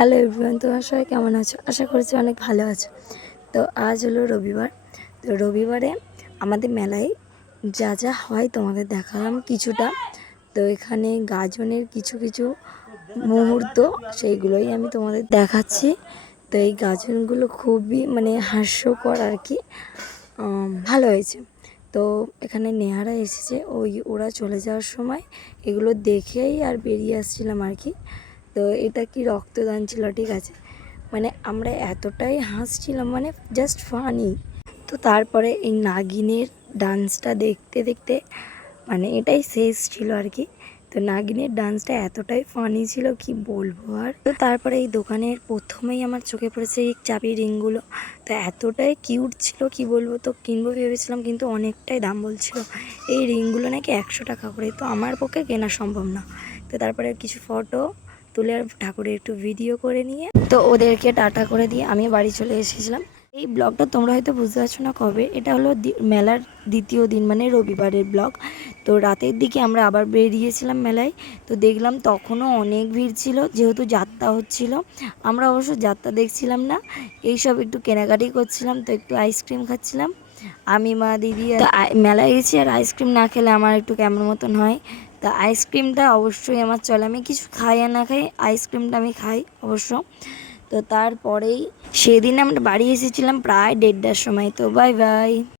Hello everyone, তোমার সবাই কেমন আছো? আশা করছি অনেক ভালো আছো। তো আজ হলো রবিবার। তো রবিবারে আমাদের মেলায় যা যা হয় তোমাদের দেখালাম কিছুটা। তো এখানে গাজনের কিছু কিছু মুহূর্ত সেইগুলোই আমি তোমাদের দেখাচ্ছি। তো এই গাজনগুলো খুবই হাস্যকর আর কি, ভালো হয়েছে। তো এখানে নেহারা এসেছে, ওরা চলে যাওয়ার সময় এগুলো দেখেই আর বেরিয়ে আসছিলাম আর কি। তো এটা কি রক্তদান ছিল, ঠিক আছে। আমরা এতটাই হাসছিলাম, জাস্ট ফানি। তো তারপরে এই নাগিনের ডান্সটা দেখতে দেখতে এটাই শেষ ছিল আর কি। তো নাগিনের ডান্সটা এতটাই ফানি ছিল কি বলবো। আর তো তারপরে এই দোকানের প্রথমেই আমার চোখে পড়েছে এই চাবি রিংগুলো। তো এতটাই কিউট ছিল কি বলবো। তো কিনবো ভেবেছিলাম কিন্তু অনেকটাই দাম বলছিল। এই রিংগুলো নাকি 100 টাকা করে, তো আমার পক্ষে কেনা সম্ভব না। তো তারপরে কিছু ফটো তুলে আর ঠাকুরের একটু ভিডিও করে নিয়ে তো ওদেরকে টাটা করে দিয়ে আমি বাড়ি চলে এসেছিলাম। এই ব্লগটা তোমরা হয়তো বুঝতে পারছো না কবে, এটা হলো মেলার দ্বিতীয় দিন, রবিবারের ব্লগ। তো রাতের দিকে আমরা আবার বেরিয়েছিলাম মেলায়। তো দেখলাম তখনও অনেক ভিড় ছিল, যেহেতু যাত্রা হচ্ছিল। আমরা অবশ্য যাত্রা দেখছিলাম না, এইসব একটু কেনাকাটি করছিলাম। তো একটু আইসক্রিম খাচ্ছিলাম আমি, মা, দিদি। মেলায় গেছি আর আইসক্রিম না খেলে আমার একটু কেমন মতন হয়। তা আইসক্রিমটা অবশ্যই আমার চলে, আমি কিছু খাই আর না খাই, আইসক্রিমটা আমি খাই অবশ্য। তো তারপরেই সেদিন আমরা বাড়ি এসেছিলাম প্রায় 1:30টার সময়। তো বাই বাই।